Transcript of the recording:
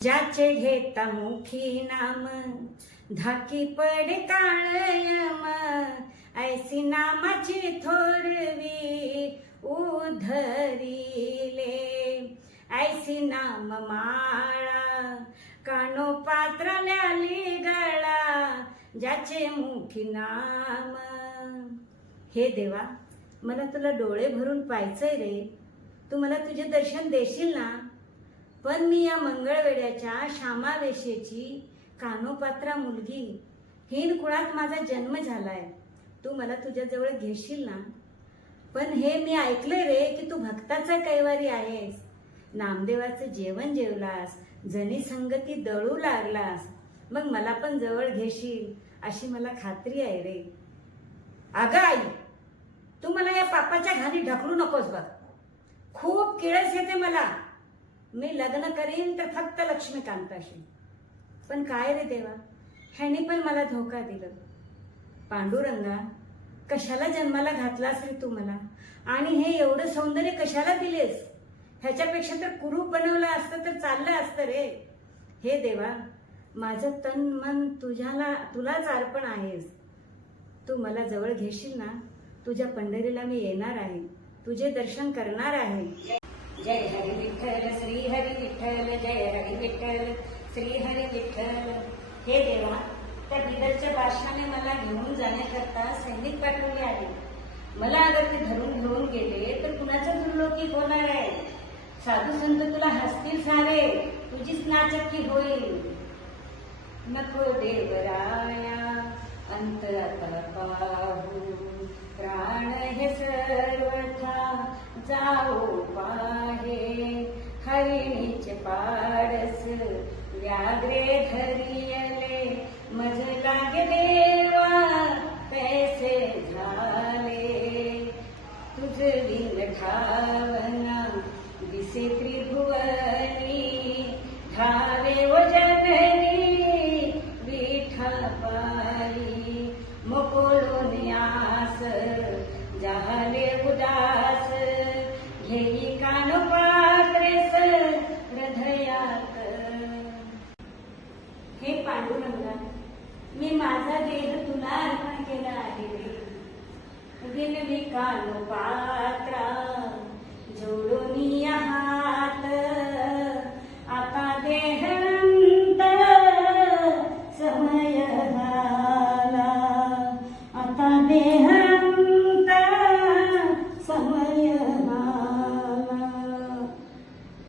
ज्याचे घेता मुखी नाम धाकी पड काळयम ऐसी नामाची थोरवी उधरिले ऐसी नाम माळा कानो पात्रल्याली गळा ज्याचे मुखी नाम. हे देवा, मला तुला डोळे भरून पाहायचंय रे. तू मला तुझे दर्शन देशील ना? पण मी या मंगळवेड्याच्या श्यामावेशेची कानोपात्रा मुलगी, हीन कुळात माझा जन्म झालाय. तू मला तुझ्याजवळ घेशील ना? पण हे मी ऐकलंय रे की तू भक्ताचा कैवारी आहेस. नामदेवाचं जेवण जेवलास, जनी संगती दळू लागलास, मग मला पण जवळ घेशील अशी मला खात्री आहे रे. अगं आई, तू मला या पापाच्या घाणी ढकलू नकोस बघ. खूप किळस येते मला. मी लग्न करीन तर फक्त लक्ष्मीकांताशी. पण काय रे देवा, ह्याने पण मला धोका दिला. पांडुरंगा, कशाला जन्माला घातलास रे तू मला? आणि हे एवढं सौंदर्य कशाला दिलेस? ह्याच्यापेक्षा तर कुरूप बनवलं असतं तर चाललं असतं रे. हे देवा, माझं तन मन तुलाच अर्पण आहेस. तू मला जवळ घेशील ना? तुझ्या पंढरीला मी येणार आहे, तुझे दर्शन करणार आहे. जय हरी विठ्ठल श्री हरी विठ्ठल, जय हरी विठ्ठल श्री हरी विठ्ठल. हे देवा, त्या बिदरच्या बादशाने मला घेऊन जाण्याकरता सैनिक पाठवले आहे. मला अगर ते धरून घेऊन गेले तर कुणाचं दुर्लौकिक होणार आहे? साधू संत तुला हसतील सारे, तुझीच नाचक्की होईल. नको देवराया अंत आता पाहू, प्राण हे सर्वथा जाऊ पाहे. हरिणीचे पारस व्याघ्रे धरियले, मज लागे देवा पैसे झाले. तुझ लिंग ठावना दिसे त्रिभुवनी, धावे व जगरी विठा पायी. मोकोळून आस जाहले उदास, घेई कानोपात्रेस हृदयात. हे पांडुरंगा, मी माझा देह तुला अर्पण केला आहे रे. दिलली कानोपात्रा जोडून